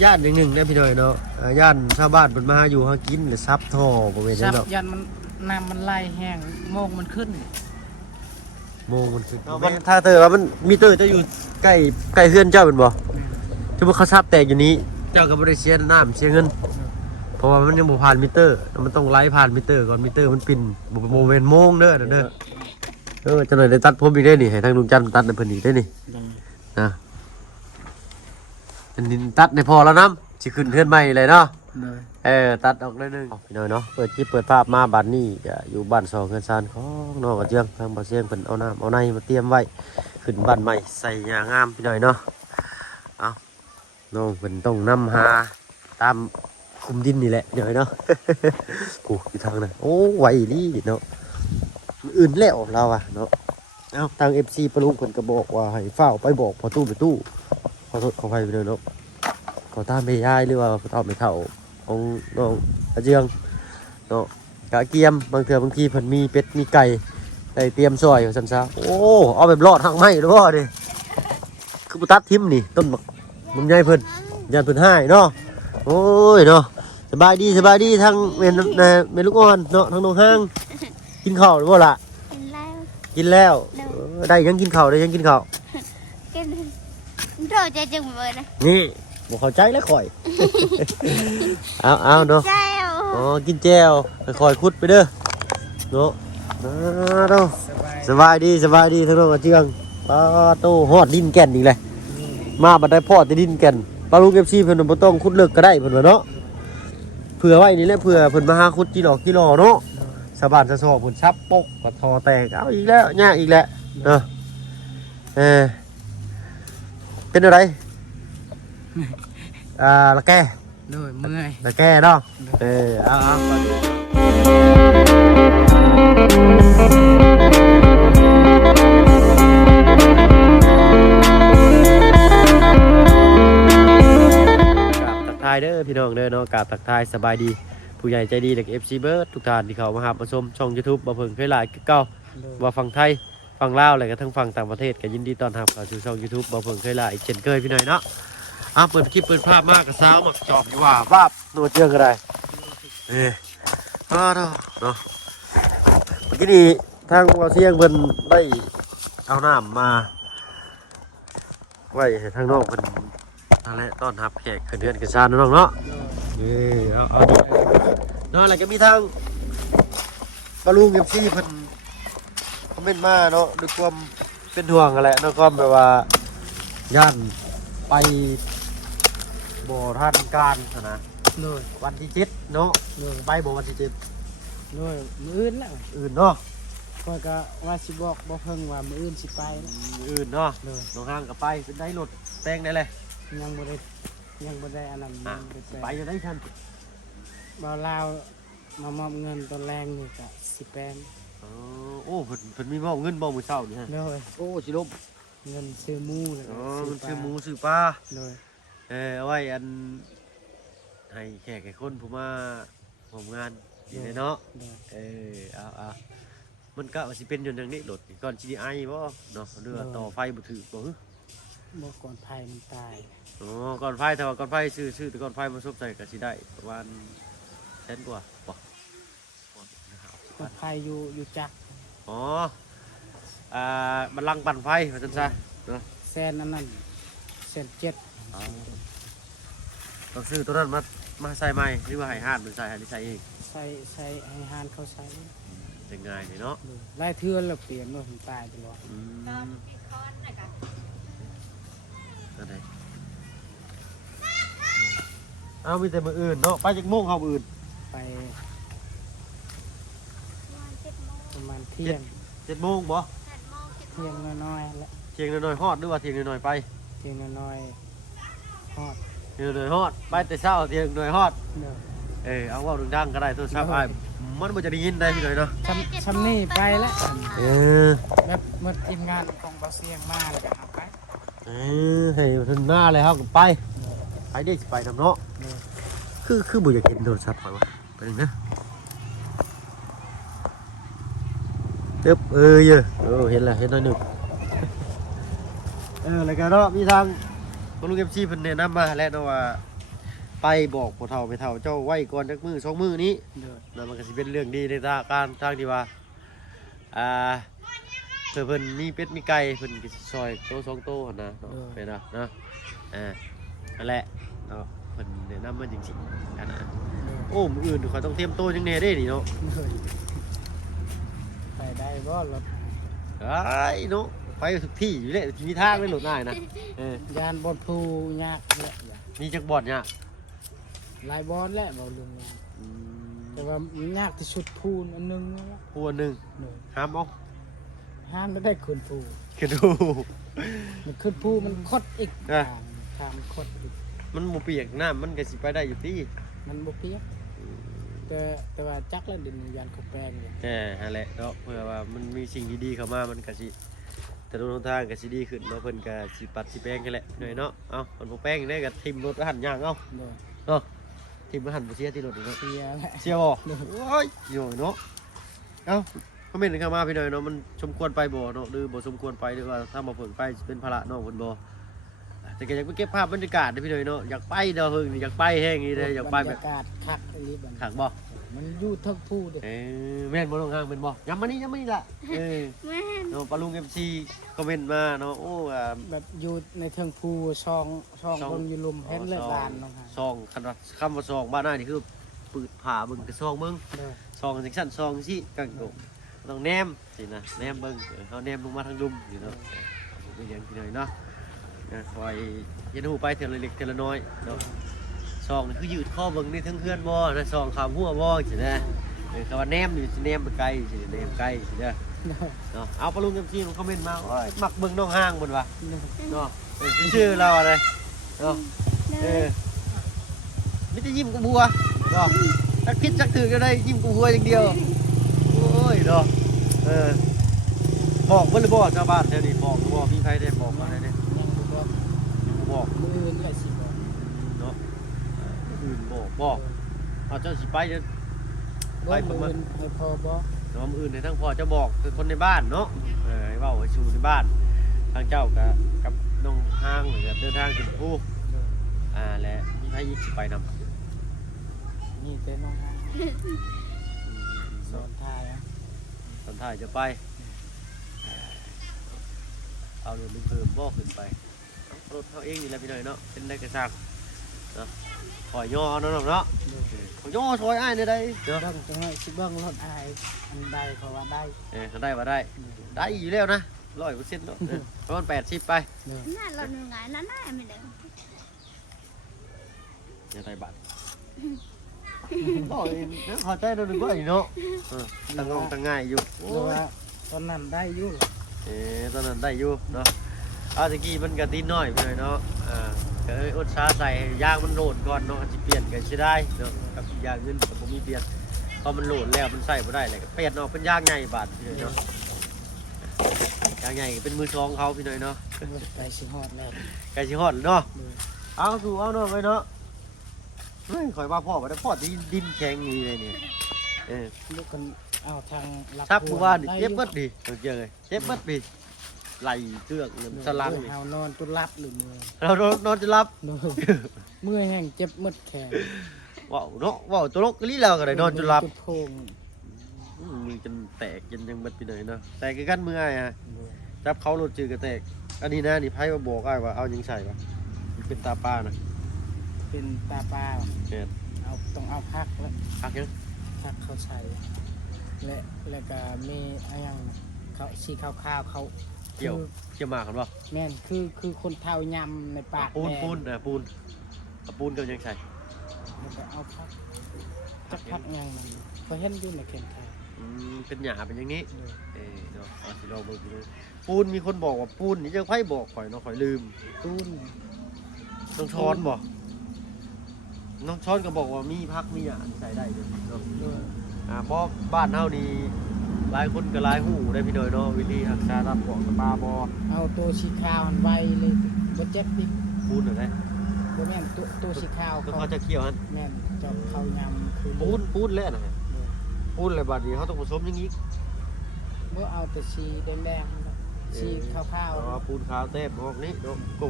ย่านหนึ่งได้พี่น้อยเนาะย่านชาวบ้านเพิ่นมาอยู่หากินหรือซับท่อบ่แม่น ซับ เนาะ ยันมันน้ำมันไหลแห้งโมงมันขึ้น โมงมันคือมันถ้าเธอว่ามันมีเตอร์จะอยู่ใกล้เฮือนเจ้าเป็นบ่ถ้าว่าเขาซับแตกอยู่นี้เจ้าก็บ่ได้เสียน้ำเสียเงินเพราะว่ามันยังบ่ผ่านมิเตอร์มันต้องไล่ผ่านมิเตอร์ก่อนมิเตอร์มันปิ่นบ่โมเมนโมงเด้อเด้อจังหน่อยได้ตัดผมอีกได้นี่ให้ทางลุงจันทร์ตัดให้เพิ่นอีกได้นี่นะอันนี้ตัดได้พอแล้วนำสิขึ้นเฮือนใหม่เลยเนาะตัดออกเลยนึงพี่น้อยเนาะเปิดคลิปเปิดภาพมาบัดนี้ก็อยู่บ้าน2เฮือนซานของน้องกระเจียงทางบ่เสียงเพิ่นเอาน้ำเอาในมาเตรียมไว้ขึ้นบ้านใหม่ใส่หญ้างามพี่น้อยเนาะเอาน้องเพิ่นต้องนำหาตามคุมดินนี่แหละเดี๋ยวเนาะ โอ้อยู่ทางนั้นโอ้ไหวลี่เนาะอื่นแล้วเราอะเนาะเอาทาง FC ปลุงเพิ่นก็บอกว่าให้เฝ้าไปบอกพอตู้ขอโทษขออภัยไปเลยเนาะขอตามไปยายหรือว่าขอตามไปเฒ่าของน้องอาเจียงเนาะกะเกียมบางเทื่อบางทีเพิ่นมีเป็ดมีไก่ได้เตรียมซอยว่าซั่นซะโอ้เอาแบบรอดทางไม้หรือบ่ดิคือบ่ตัดทิ่มนี่ต้นมันใหญ่เพิ่นย่านเพิ่นหายเนาะโอ้ยเนาะสบายดีทางแม่ลูกอ่อนเนาะทางน้องห้างกินข้าวหรือบ่ล่ะกินแล้วได้ยังกินข้าวได้ยังกินข้าวกินโดดใจจังเลยนะนี่บ่เข้าใจแล้วข่อย เอาเนาะ แจ้วอ๋อกินแจ่วค่อยๆขุดไปเด้อเนาะเนาะสบายดีทางน้องอาเจียงปลาโตฮอดดินแก่นอีกเลยมาบัดได้พอดแต่ดินแก่นปลาลูก FC เพิ่นบ่ต้องขุดเลิกก็ได้เพิ่นว่าเนาะเผื่อไว้นี่แหละเผื่อเพิ่นมาหาขุดกี่ดอกกี่หล่อเนาะสะบานสะซอกเพิ่นซับปกกระทอแตกเอาอีกแล้วยากอีกแล้วเนาะเป็นอะไรละแกโดยเมื่อยละแกเนาะเอาทักทายเด้อพี่น้องเด้อเนาะกราบทักทายสบายดีผู้ใหญ่ใจดีเด็ก FC เบิร์ดทุกท่านที่เขามาหามาชมช่อง YouTube บ่เพิ่งเคยหลายเก่าว่าฝั่งไทยฝั่งลาวอะไรก็ทั้งฝั่งต่างประเทศก็ยินดีต้อนรับเข้าสู่ช่อง YouTube บ่เพิ่งเคยหลายเช่นเคยพี่หน่อยเนาะเปิดคลิปเปิดภาพมากกับสาวมักจอบอยู่ว่าบาบโนเจืองอะไรเนาะเมื่อกี้นี้ทางวาเซียงเพิ่นได้เอาน้ำมาไว้ให้ทางนอกเพิ่นอะไรต้อนรับแขกขึ้นเรือนขึ้นศาลน้องเนาะเอาเนาะอะไรก็มีทางปลาลุงกับซี่เพิ่นคอมเมนต์มาเนาะด้วยความเป็นห่วงอะไรเนาะก็แบบว่าย่านไปบ่ทันการนะเลยวันที่7เนาะไปบ่วันที่7เลยมื้ออื่นแล้วอื่นเนาะก็ว่าสิบอกบ่เพิ่งว่ามื้ออื่นสิไปนะอื่นเนาะน้องห้างก็ไปเป็นได้รถแต่งได้เลยยังบ่ได้อันนั้นไปอยู่ได้ทันบ่าวลาวมามอบเงินตอนแรงนี่ก็สิแปนโอ้เพิ่นมีมอบเงินบ่มื้อเช้านี่ฮะเลยโอ้สิลบเงินซื้อหมูเลยซื้อหมูซื้อปลาเลยเอาไว้อันให้แขกให้คนผู้มาร่วมงานนี่เนาะเอามันก็สิเป็นอยู่อย่างนี้รถก่อนสิได้ไอบ่เนาะเรือต่อไฟบ่ถือบ่ก่อนไฟมันตายก่อนไฟแต่ว่าก่อนไฟซื้อแต่ก่อนไฟมาซบใส่ก็สิได้ประมาณแสนกว่าบ่ก่อนไฟอยู่จักมันลังปั่นไฟว่าซั่นซะเนาะแสนอันนั้นแสน7ต้องซื้อตัวนั้นมาใส่ใหม่หรือว่าให้ห้านมันใส่ให้ใส่เองใส่ให้ห้านเขาใส่เป็นง่ายนี่เนาะไล่เทือนแล้วเปลี่ยนว่าผมตายตลอดอะไรเอามีแต่มืออื่นเนาะไปจากโมงเขาอื่นไปประมาณเที่ยง7 โมงบ่เที่ยงน้อยๆแล้วเที่ยงน้อยๆฮอดหรือว่าเที่ยงน้อยๆไปเที่ยงน้อยๆฮอดเที่ยงน้อยๆฮอดไปแต่เช้าเที่ยงน้อยฮอดเอาว่าดังๆก็ได้โทรศัพท์ไอ้มันจะได้ยินได้พี่หน่อยเนาะชำนี่ไปแล้วแบบเมื่อทีมงานของบาเซียงมาเลยครับไปให้ถึงหน้าเลยครับไปได้สิไปนำเนาะคือบุญอยากเห็นโทรศัพท์ไปวะไปหนึ่งนะเจ็บเยอะเห็นแล้วเห็นหน่อยหนึ่งอะไรกันเนาะมีทางคนลูกเอฟซีเพิ่นแนะนำมาแล้วเนาะว่า ไปบอกพ่อเฒ่าไปเฒ่าเจ้าไว้ก่อนจักมื้อ2มื้อนี้ โดย นั่นมันก็สิเป็นเรื่องดีในทางที่ว่าเพิ่นมีเป็ดมีไก่เพิ่นก็สิซอยโต2โตหั่นนะเนาะเป็นเนาะเนาะนั่นแหละเนาะเพิ่นแนะนำมาจริงๆกันนะโอ้มื้ออื่นข่อยต้องเตรียมโตจังแน่เด้นี่เนาะ โดยไปได้บ่รถ ได้เนาะไปทุกที่อยู่เด้มีทางเลยรถได้นะยานบนภูยากแหละอย่า มีจักบ่อนเนี่ย หลายบอนแหละบ่ลุงยากแต่ว่ามันยากที่สุดภูอันหนึงนั่นแหละ ผู้อันหนึง โดย ห้ามเอา ห้ามได้ขึ้นภู คือดู มันขึ้นภูมันคดอีก อ่ะ ทางคดอีก มันบ่เปียกน้ำมันก็สิไปได้อยู่ติ มันบ่เปียกแต่ว่าจักแล้วเดินยานเขาแปลงเนี่ย นั่นแหละเนาะเพื่อว่ามันมีสิ่งดีๆเข้ามามันก็สิแต่โดนทางก็สิดีขึ้นเนาะเพิ่นก็สิปัดสิแป้งกันแหละหน่อยเนาะเอ้าเพิ่นบ่แป้งได้ก็ทิ่มรถหันย่างเอ้า โดย เนาะทิ่มหันบ่เสียที่รถเนาะ เปียแหละ เสียบ่โอ้ยอยู่เนาะเอ้าคอมเมนต์เข้ามาพี่หน่อยเนาะมันสมควรไปบ่เนาะหรือบ่สมควรไปหรือว่าถ้าบ่เพิ่งไปสิเป็นภาระน้องเพิ่นบ่แต่ก็อยากไปเก็บภาพบรรยากาศเด้อพี่หน่อยเนาะอยากไปเด้อเฮิงอยากไปแฮงนี่เด้ออยากไป บร แบ ร บ ยากาศคักอีหลีบัด ขังบ่ มันอยู่ทั้งภูเด้อ แม่นบ่ลงห้างแม่นบ่ย้ำมานี่ล่ะแม่น เนาะปลาลุง MC คอมเมนต์มาเนาะโอ้แบบอยู่ในเทิงภูช่องบนอยู่ลุมเห็นเลยลานเนาะฮะ ซองคำว่าซองบ้านหน้านี่คือปืดผ่าเบิ่งกระซองเบิ่ง เด้อ ซองจังซั่นซองสิกังโกต้องแนมสินะแนมเบิ่งเฮาแนมลงมาทางดุมนี่เนาะเป็นอย่างที่หน่อยเนาะคอยเย็นหูไปเทื่อละเล็กเทื่อละน้อยเนาะซองนี่คือยืดข้อเบิ่งนี่ทั้งเฮือนบ่นะซองขามหัวบ่สินะคำว่าแนมนี่สิแนมไปไกลสิแนมไกลสิเด้อ เด้อ เนาะเอาปลาลุง MC มันคอมเมนต์มาโอ้ยมักเบิ่งน้องห้างบ่นว่ะ เด้อ เนาะชื่อเราอะไรเนาะ เด้อ ไม่จะยิ้มกับบัวเนาะสักพิษสักถือก็ได้ยิ้มกับบัวอย่างเดียวโอ้ยเนาะบอกเมื่อไรบอกชาวบ้านเดี๋ยวนี้บอกพี่ใครได้บอกมาได้เนี่ย ยังบ่บอก บอก มืออื่นแหละสิบอก เนาะอื่นบอกเอาเจ้าสิไปเดี๋ยว บอกมืออื่นให้พอบอก น้องอื่นในทั้งพ่อจะบอกคือคนในบ้านเนาะให้เว้าให้ชูในบ้านทางเจ้ากับน้องห้างหรือเดินทางถึงผู้ เด้อ และพี่ใครยิกสิไปนำ นี่เป็นน้องฮะสอนทายอ่ะ ตอนท้ายจะไปเอาเรือเพิ่มบ่ขึ้นไปรถเขาเองนี่แหละพี่หน่อยเนาะเป็นได้กระซังเนาะขอย่อเนาะเนาะ เด้อ ขอย่อซอยอ้ายได้เนาะ เบิ่งจังไห้สิเบิ่งรถอายอันใดเพราะว่าได้ ได้ว่าได้ได้อยู่แล้วนะ100%เนาะประมาณ80ไป เด้อ น่าเราหนึ่งไงน่าไม่ได้ อย่าได้บัตรบ่ขอใจเราดึงว่าอีเนาะตั้งง่ายอยู่ เพราะว่าตอนนั้นได้อยู่ ตอนนั้นได้อยู่เนาะเอาตะกี้มันก็ตีน้อยไปหน่อยเนาะก็อดซาใส่ยางมันโหลดก่อนเนาะสิเปลี่ยนก็สิได้เนาะกับยางเงินก็บ่มีเปลี่ยนพอมันโหลดแล้วมันใส่บ่ได้เลยก็เปลี่ยนออกเป็นยางใหญ่บาดพี่น้อยเนาะยางใหญ่เป็นมือสองเขาพี่น้อยเนาะ ไปสิฮอดแล้ว ไก่สิฮอดเนาะ เด้อ เอาสู่เอาเนาะไว้เนาะเฮ้ยข่อยว่าพ่อบ่ได้พ่อที่ดินแข็งนี่เลยนี่ลูกคนเอาทางรับ ชักผู้ว่านี่ ได้ เจ็บเบิดดิเจอเลยเจ็บเบิดดิไหลเครื่องสลังนี่ เอานอนตุรับหรือมือ เรานอนจะรับ เด้อเมื่อยแห้งเจ็บหมดแขน ว้าวเนาะว้าวตัวลกกะลี่แล้วก็ได้นอนจะรับ จุดโพง มือจนแตกจนยังเบิดไปหน่อยเนาะแตกกันมือไอ้ฮะจับเขารถจืดก็แตกอันนี้นะนี่ไพ่มาบอกไอ้ว่าเอายังใส่ปะมันเป็นตาปลานะ เป็นตาปลา เนี่ย เอาต้องเอาพักแล้ว พักยัง พักเขาใส่และก็มีอะไรอย่างเขาสีขาวๆเขา เกี่ยวหมากกันปะ แม่นคือคนเท้ายำในปาก ปูน แม่ ปูนกับยังใส่ แล้วก็เอาพักจักพักยังมันเขาเห็นอยู่ในเข็มขัด เป็นหยาเป็นอย่างนี้ เด้อ เนาะเอาสิลองเบิ่งดูเลยปูนมีคนบอกว่าปูนนี่จะไพ่บอกข่อยเนาะข่อยลืม ตู้น น้องช้อนบอกน้องช้อนก็บอกว่ามีพักมีหยาใส่ได้เลยเนาะ เด้อ เพราะบ้านเฮานี่หลายคนก็หลายหูได้พี่น้อยเนาะวิธีรักษารับของสปาบอ เอาตัวสีขาวหันไว้เลยบ่เจ็บดิ ปูนอะไร บ่แม่นตัวสีขาว ก็เขาจะเคี่ยวฮัน แม่นจอบเขายำคือ ปูนแล้วนะ เด้อ ปูนอะไรบาดนี้เขาต้องผสมอย่างนี้ บ่เอาแต่สีแดงๆนะสีขาว อ๋อปูนขาวเต้มออกนี้เนาะกู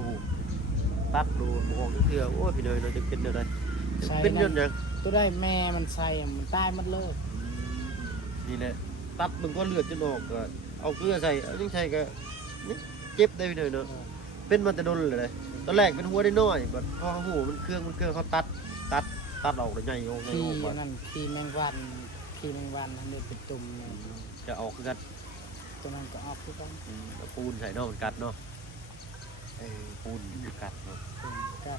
ตัดดูออกนี่เถื่อโอ้ยพี่น้อยเราจะเป็นเดี๋ยวใด เป็นยนต์ยัง ตัวได้แม่มันใส่มันตายมันเลิก นี่แหละตัดมึงก็เลือดจนออกก็เอาเกลือใส่เอายิ่งใส่ก็นี่เจ็บได้เลยเนาะเป็นมันจะโดนเลยตอนแรกเป็นหัวได้น้อยแบบพอหูมันเครื่องเขาตัดออกเลยใหญ่ออก ขี้นั่นขี้แมงวันนั่นเลยเป็นตุ่ม จะออกคือกัน ตัวนั้นก็ออกคือกัน ปูนใส่เนาะมันกัดเนาะปูนกัดเนาะ ก็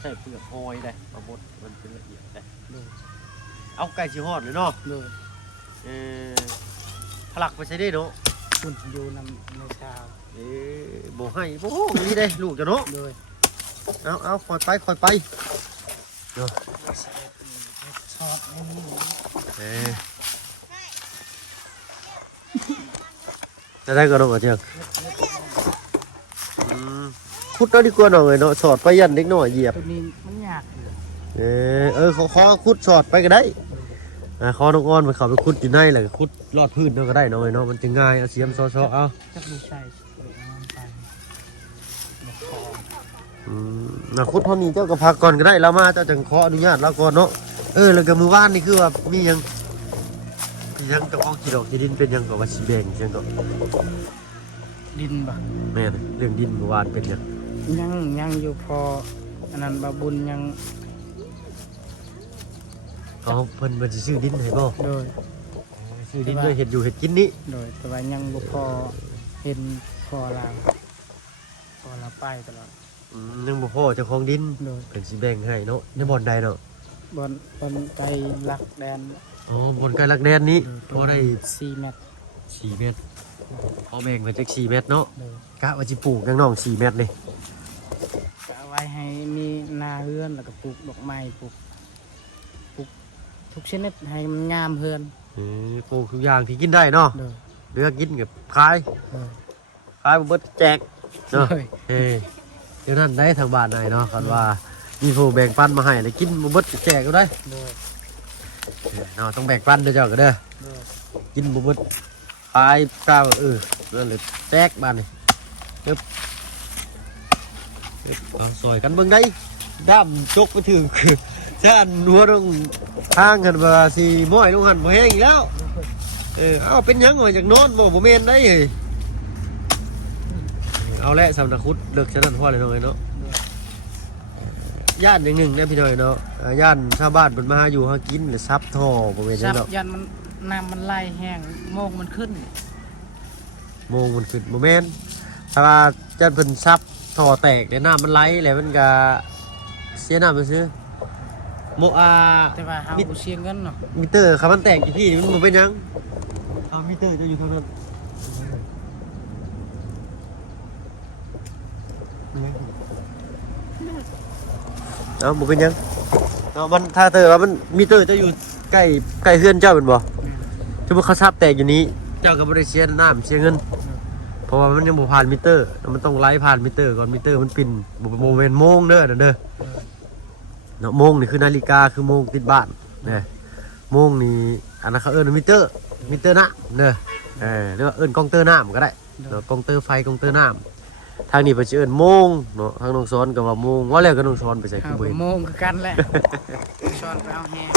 ใส่เปลือกหอยได้มาบดมันเป็นละเอียดได้ ดู เอาไก่ชิฮอดเลยเนาะ ดู ผลักไปใช้ได้เนาะ คุณอยู่นำในชาว โบให้โบนี่ได้ลูกจะเนาะ ด้วย เอาคอยไปเนาะ ชอบนี่ จะได้ก็ต้องเอาเชียงพุดเอาดีกว่าหน่อยเนาะสอดไปยันเด็กหน่อยเหยียบ ตัวนี้มันยากขอคุดสอดไปก็ได้ขอน้องอ้อนไปเขาไปคุดอยู่ในแหละคุดลอดพื้นเนาะก็ได้หน่อยเนาะมันจะง่ายเอาเสียมซอเอา จะมีใช่ไป คุดเท่านี้เจ้าก็พักก่อนก็ได้แล้วมาเจ้าจังขออนุญาตเราก่อนเนาะแล้วก็มือว่านนี่คือว่ามียังเจ้าของกี่ดอกกี่ดินเป็นยังกับว่าสีแดงยังก็ ดินบ่ แม่นเรื่องดินมือว่านเป็นยังอยู่พออันนั้นบาบุญยัง เขาเพิ่นสิซื้อดินให้บ่ โดย ซื้อดินด้วยเห็ดอยู่เห็ดกินนี่ โดยแต่ว่ายังบ่พอเห็นพอเราไปตลอด ยังบ่พอเจ้าของดิน โดย เพิ่นสิแบ่งให้เนาะในบ่อนใดเนาะ บนใจลักแดน บ่อนใกล้ลักแดนนี้พอได้ 4 เมตร 4 เมตรพอแบ่งมาจาก4 เมตรเนาะ โดย กะว่าสิปลูกน้อง4 เมตรนี่ ก็เอาไว้ให้มีนาเฮือนแล้วก็ปลูกดอกไม้ปลูกทุกชนิดให้มันงามเฮือน ปลูกทุกอย่างที่กินได้เนาะ โดย เลือกกินกับขาย โดย ขายบ่เบิดแจกเนาะ โดย เดี๋ยวนั้นได้ทางบ้านหน่อยเนาะคันว่ามีผู้แบ่งปันมาให้แล้วกินบ่เบิดแจกก็ได้ โดย เนาะต้องแบ่งปันเด้อเจ้าก็เด้อ โดย กินบ่เบิดขายข้าวนั่นเลยแจกบ้านนี่ปึ๊บเอาซอยกันเบิ่งได้ด้ามจกไปถึงคือชานหัวต้องทางกันว่าสิม้อยลงหันบ่แห้งอีกแล้วเอาเป็นหยังว่าจากนอนบ่แม่นได้เฮ้ยเอาละสำนักคุดเลิกฉะนั้นพอเลยน้องเนาะย่านหนึ่งนะพี่น้อยเนาะย่านชาวบ้านเพิ่นมาหาอยู่หากินหรือซับท่อบ่แม่นจั ซั ง บ ดอก ยันมันน้ำมันไหลแห้งโมกมันขึ้น โมงมันขึ้นบ่แม่นถ้าว่าจันเพิ่นซับท่อแตกแล้วน้ำมันไหลแล้วมันก็เสียน้ำไปซื้อโมอา แต่ว่าเฮาบ่เสียเงินเนาะ มิเตอร์ครับมันแตกกี่ที่มันบ่เป็นหยังเอามิเตอร์จะอยู่ทางนั้นเอาบ่เป็นหยังเอามันถ้าเตอร์ว่ามันมิเตอร์จะอยู่ใกล้เฮือนเจ้าเป็นบ่สมมุติเขาซับแตกอยู่นี้เจ้าก็บ่ได้เสียน้ำเสียเงินเพราะว่ามันยังบ่ผ่านมิเตอร์มันต้องไล่ผ่านมิเตอร์ก่อนมิเตอร์มันปิ่นบ่แม่นโมงเด้อนั่นเด้อเนาะโมงนี่คือนาฬิกาคือโมงติดบ้านนะโมงนี่อันนั้นเขาเอิ้นมิเตอร์น้ำเด้อหรือว่าเอิ้นกองเตอร์น้ำก็ได้เนาะกองเตอร์ไฟกองเตอร์น้ำทางนี้เพิ่นสิเอิ้นโมงเนาะทางน้องสอนก็ว่าโมงว่าแล้วก็น้องสอนไปใส่ เฮา คือบ่ ก็ เห็น โมงคือกันแหละช้อนไปเอาแห้ง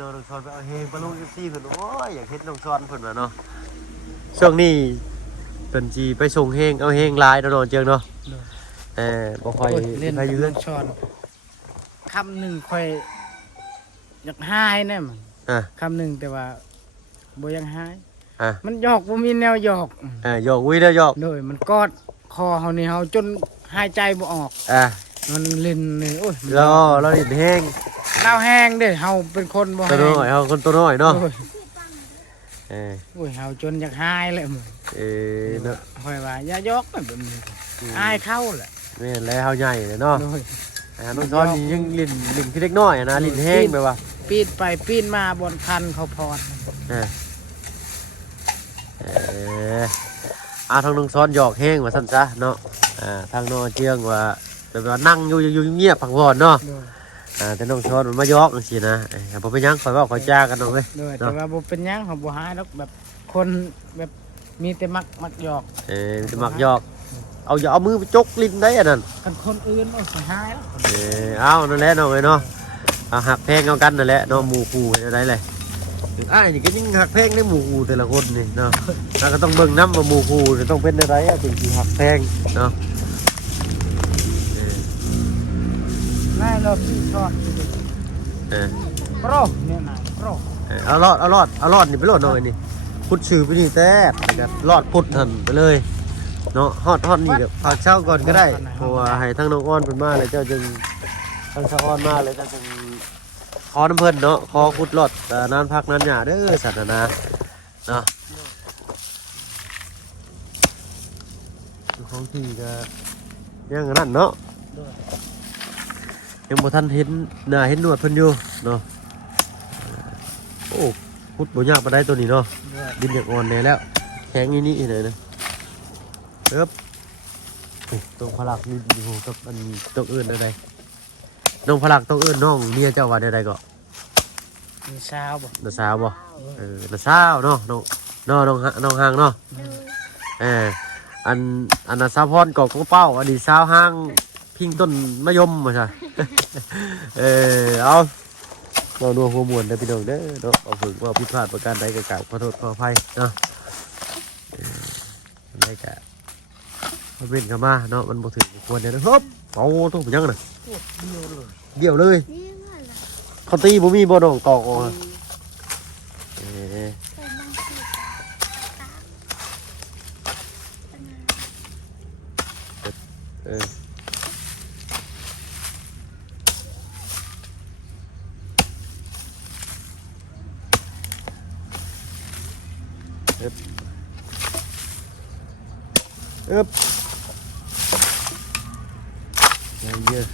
น้องสอนไปเอาเฮงปลาลูกFCเพิ่นโอ้ยอยากเฮ็ดน้องสอนเพิ่นว่าเนาะช่วงนี้เพิ่นสิไปส่งเฮงเอาเฮงหลายเนาะน้องเจียงเนาะบ่ค่อย เล่น ใครยื เรื่ น ช้อนคำหนึ่งค่อยอยากหายแน่มันคำหนึ่งแต่ว่าบ่ยังหายมันหยอกบ่มีแนวหยอก หยอกวิเด้อหยอก โดยมันกอดคอเฮานี่เฮาจนหายใจบ่ออกมันเล่นนี่โอ้ย เราเห็นแห้ง เราแห้งเด้เฮาเป็นคนบ่ ตัว แห้ง น้อยเฮาคนตัวน้อยเนาะ โอ้ยเฮาจนอยากหายเลยมึง เนาะ ค่อยว่าอย่าหยอกแบบนี้อายเข้าแหละ แม่นแล้วเฮาใหญ่เลยเนาะ โดย น้องสอนนี่ยังลิ้นคือเด็กน้อยนะลิ้นแห้งแบบว่า ปีนไปปีนมาบนคันเขาพอด ทางน้องสอนหยอกแห้งว่าซั่นซะเนาะทางน้องเจียงว่าแบบว่านั่งอยู่เงียบพักผ่อนเนาะ แต่น้องชอนมันมายอกจังซี่นะบ่เป็นหยังข่อยเว้าข่อยจ้ากันน้องเอ้ย โดยแต่ว่าบ่เป็นหยังเขาบ่หายหรอกแบบคนแบบมีแต่มักหยอก มันจะมักยอกอย่าเอามือไปจกลิ้นได้อันนั้น กันคนอื่นโอ้ยหายแล้ว เอานั่นแหละน้องเอ้ยเนาะ หักแพงเอากันนั่นแหละเนาะหมู่คู่อะไรเลยอ้ายนี่ก็ยิ่งหักแพงได้หมู่คู่แต่ละคนนี่เนาะเราก็ต้องเบิ่งน้ำว่าหมู่คู่จะต้องเป็นอะไรถึงสิหักแพงเนาะ นายเราพี่ทอดโปรเนี่ยนายโปร เอารอดนี่ไปรอดหน่อยนี่พุดชื่อไปนี่แต่รอดพุดทันไปเลยเนาะฮอดนี่กับฝากเช่าก่อนก็ได้เพราะว่าให้ทั้งน้องอ้อนเป็นมาเลยเจ้าจึงทั้งชาวอ้อนมาเลยเจ้าจึงขอน้ำเพิ่นเนาะขอขุดรอดนานพักนานหยาเด้อสัตว์นาเนาะของที่ก็ยังนั่นเนาะยังบ่ทันเห็นหน้าเห็นหนวดเพิ่นอยู่เนาะโอ้ขุดบ่ยากปานใดตัวนี้เนาะดินอยากอ่อนแน่แล้วแข็งนี่เลยนะเอิบตรงพลักนี่อยู่กับอันตัวอื่นอะไรน้องพลักตัวอื่นน้องเมียเจ้าว่าใดๆก็ มีสาวบ่ น้าสาวบ่น้าสาวเนาะน้องห่างเนาะอันน่ะสาวพรกอกเป้าอันนี้สาวห่างพิงต้นมะยมมาใช่ เอาเราดูหัวมวนได้พี่น้องเด้อเนาะเอาฝึกว่าผิดพลาดประการใดก็กราบขอโทษขออภัยเนาะได้กะมันเป็นกันมาเนาะมันบ่ถึงควรเนี่ยนะฮึบเอาต้องไปยังน่ะเดี่ยวเลย นี่ว่าล่ะ เขาตีบ่มีบ่น้องตอกออกมา ใส่น้ำสีตา อึ๊บเยอะ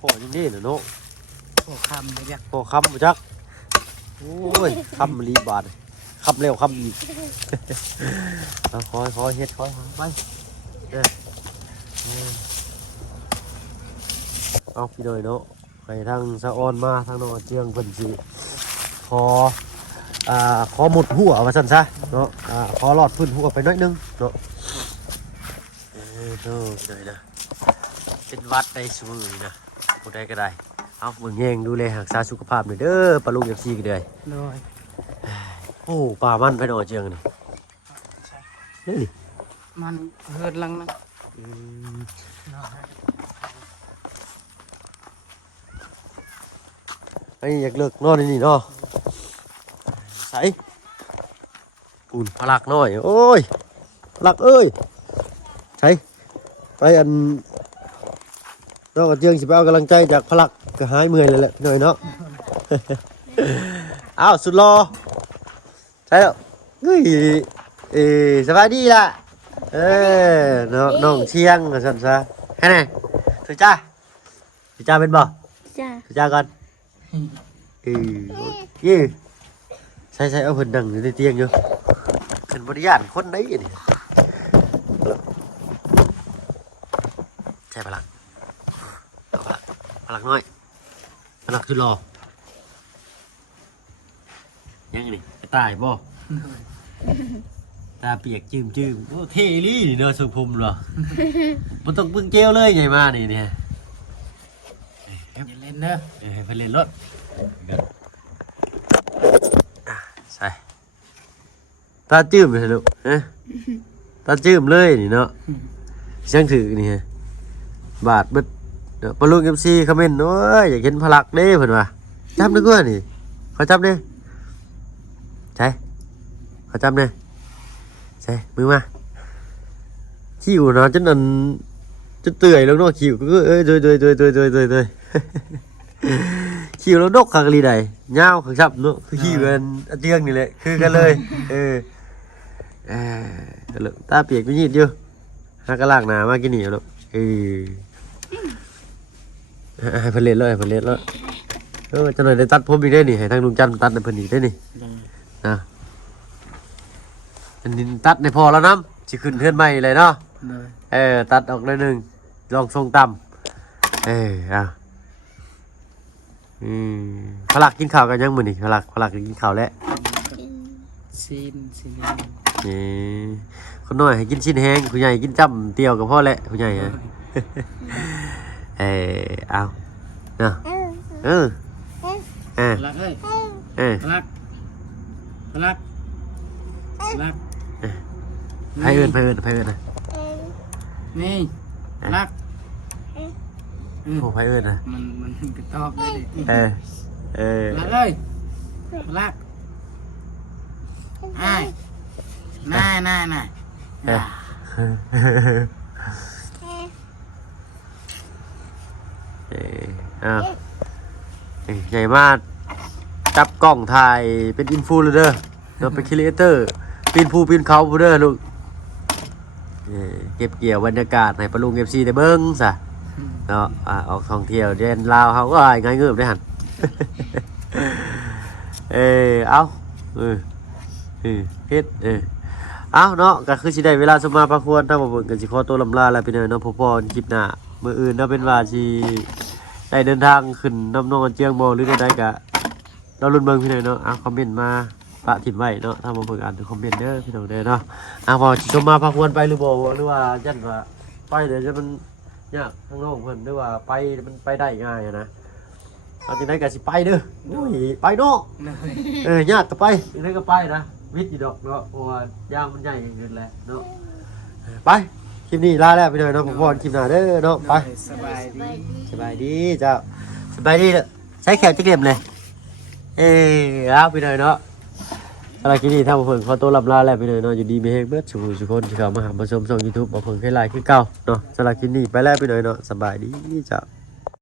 พอยังนี่เนาะ โอ้คำเลยจ้ะ พอคำมาจักโอ้ยคำรีบาดคำเร็วคำอีก คอยเฮ็ดคอยหาไปเอาพี่เลยเนาะให้ทางสะออนมาทางน้องเจียงเพิ่นสิขอหมดหัวว่าซั่นซะเนาะขอหลอดพื้นหัวไปหน่อยนึงเนาะเลยนะเป็นวัดได้ซุมื้อนะผู้ใดก็ได้เอาเบิ่งแยงดูแลรักษาสุขภาพหน่อยเด้อปลาลูก FC ก็ได้ โดย โอ้ป่ามันไปหน่อยเจียงนี่นี่ มันเฮือดลังนะ ไอ้อยากเลิกนอนนี่เนาะใส่อุ่นพลักน้อยโอ้ยพลักเอ้ยใช่ไปอันนอกจากเจียงสิไปเอากำลังใจจากพลักก็หายเมื่อยเลยแหละพี่หน่อยเนาะ อ้าวสุดรอใช่แล้วเฮ้ยสบายดีล่ะน้องเชียงสั่นซะแค่ไหนสุจ้าเป็นบ่ จ้า สุจ้าก่อนยี่ใช่เอาเพิ่นดังอยู่ในเตียงอยู่เป็นบริยานคนไหนนี่ใช่พลักน้อยพลักคือรอยังนี่ไปตายบ่ตาเปียกจืมโอ้เท่ลี่นี่เนาะสุภูมิเหรอ มันต้องปึ้งเจลเลยใหญ่มานี่เนี่ย อย่าเล่นเด้อ ให้เพิ่นเล่นรถใส่ตาจืมเลยลูกฮะตาจืมเลยนี่เนาะช่างถือนี่ฮะบาดเบิดปลาลูก FC คอมเมนต์โอ้ยอยากเห็นพลักเด้เพิ่นว่าจำได้ก็นี่เขาจำได้ใช่เขาจำได้ใช่มือมาขี้อยู่เนาะจนเตื่อยแล้วเนาะขี้ก็โดยขี้แล้วนกขากรีใดเงาขังชับเนาะคือขี้กันเตียงนี่แหละคือกันเลยตาเปียกไปยีดอยู่ฮักกะลากหนามากินเหนียวเนาะให้เพิ่นเล่นเลยจะหน่อยได้ตัดผมอีกได้นี่ให้ทางลุงจันทร์ตัดในเพิ่นอีกได้นี่นะอันนี้ตัดในพอแล้วน้ำสิขึ้นเทือนใหม่เลยเนาะตัดออกเลยหนึ่งลองทรงต่ำ พลักกินข้าวกันยังมื้อนี่พลักกินข้าวแล้ว ซีน นี่คนน้อยให้กินชิ้นแห้งผู้ใหญ่กินจ้ำเตียวก็พอแล้วผู้ใหญ่ฮะ เอาเนาะเออ รักเอ้ย รักไผเอิ้นนะ นี่รัก โอ้ไผเอิ้นนะ มันกระตอบเลยดิ รักเอ้ยรักอ้ายน่าอ้าวใหญ่มากจับกล้องถ่ายเป็นอินฟูเลยเด้อเราเป็นครีเอเตอร์ปีนภูปีนเขาเด้อลูกเก็บเกี่ยวบรรยากาศให้ปลุง FC ได้เบิ่งซะเนาะออกท่องเที่ยวเดินลาวเฮาก็ง่ายเงือบได้หั่น เอาเฮ็ดเอาเนาะก็คือสิได้เวลาสมมาพระควรถ้าบ่เบิ่งก็สิขอตัวลำลาแล้วพี่น้องเนาะพบกันคลิปหน้ามื้ออื่นเนาะเป็นว่าสิได้เดินทางขึ้นน้ำนองกันเจียงบ่หรือใดๆก็เราลุ้นเบิ่งพี่น้องเนาะคอมเมนต์มาปะถิ่นไว้เนาะถ้าบ่เบิ่งอ่านคอมเมนต์เด้อพี่น้องเด้อเนาะพอสิสมมาพระควรไปหรือบ่หรือว่ายันว่าไปเดี๋ยวจะมันยากทางน้องเพิ่นหรือว่าไปมันไปได้ง่ายอะนะเอาจังได๋ก็สิไปเด้อโอ้ยไปเนาะ ยากก็ไปยังไงก็ไปนะวิทย์อยู่ดอกเนาะเพราะว่ายางมันใหญ่เกินแล้วเนาะไปคลิปนี้ลาแล้วไปเลยเนาะผมพรคลิปหน้าเด้อเนาะไป สบายดี เจ้าสบายดีเลยใช้แขวจะเก็บเลยเอาไปเลยเนาะอะไรคลิปนี้ถ้าผมเพิ่งขอตัวรับลาแล้วไปเลยเนาะอยู่ดีมีเฮงเบิร์ดสุขคนที่เข้ามาหามาชมช่อง YouTube บอกเพิ่งให้ไลค์ขึ้นเก่าเนาะสำหรับคลิปนี้ไปแล้วไปเลยเนาะสบายดีเจ้า